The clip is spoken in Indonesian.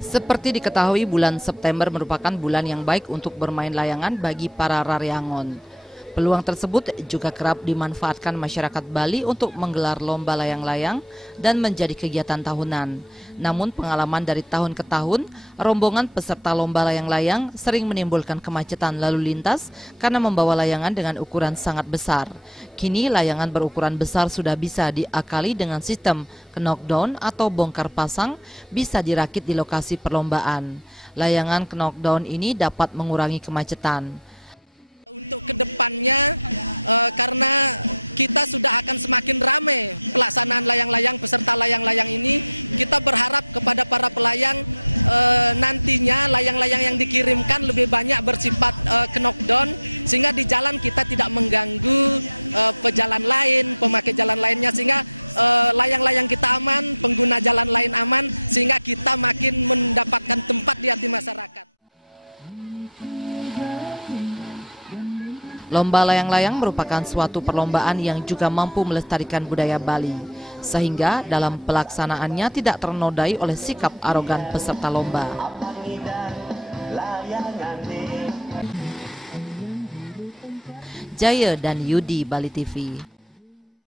Seperti diketahui, bulan September merupakan bulan yang baik untuk bermain layangan bagi para Raryangon. Peluang tersebut juga kerap dimanfaatkan masyarakat Bali untuk menggelar lomba layang-layang dan menjadi kegiatan tahunan. Namun pengalaman dari tahun ke tahun, rombongan peserta lomba layang-layang sering menimbulkan kemacetan lalu lintas karena membawa layangan dengan ukuran sangat besar. Kini layangan berukuran besar sudah bisa diakali dengan sistem knockdown atau bongkar pasang, bisa dirakit di lokasi perlombaan. Layangan knockdown ini dapat mengurangi kemacetan. Untuk kedepannya, karena kita sudah akan semakin ramai pelaksanaan layang-layang, peserta layang-layang ini, kita berharap kepada para pelayang nantinya layang-layang yang dikirimkan lebih banyak bersifat knockdown, sehingga di jalan kita tidak mengganggu pejalan lain, pemakai jalan lainnya, sehingga layang-layang kita aman, pengguna jalan lain aman, sehingga kita makin mendapatkan tempat di hati masyarakat. Lomba layang-layang merupakan suatu perlombaan yang juga mampu melestarikan budaya Bali, sehingga dalam pelaksanaannya tidak ternodai oleh sikap arogan peserta lomba. Jaya dan Yudi, Bali TV.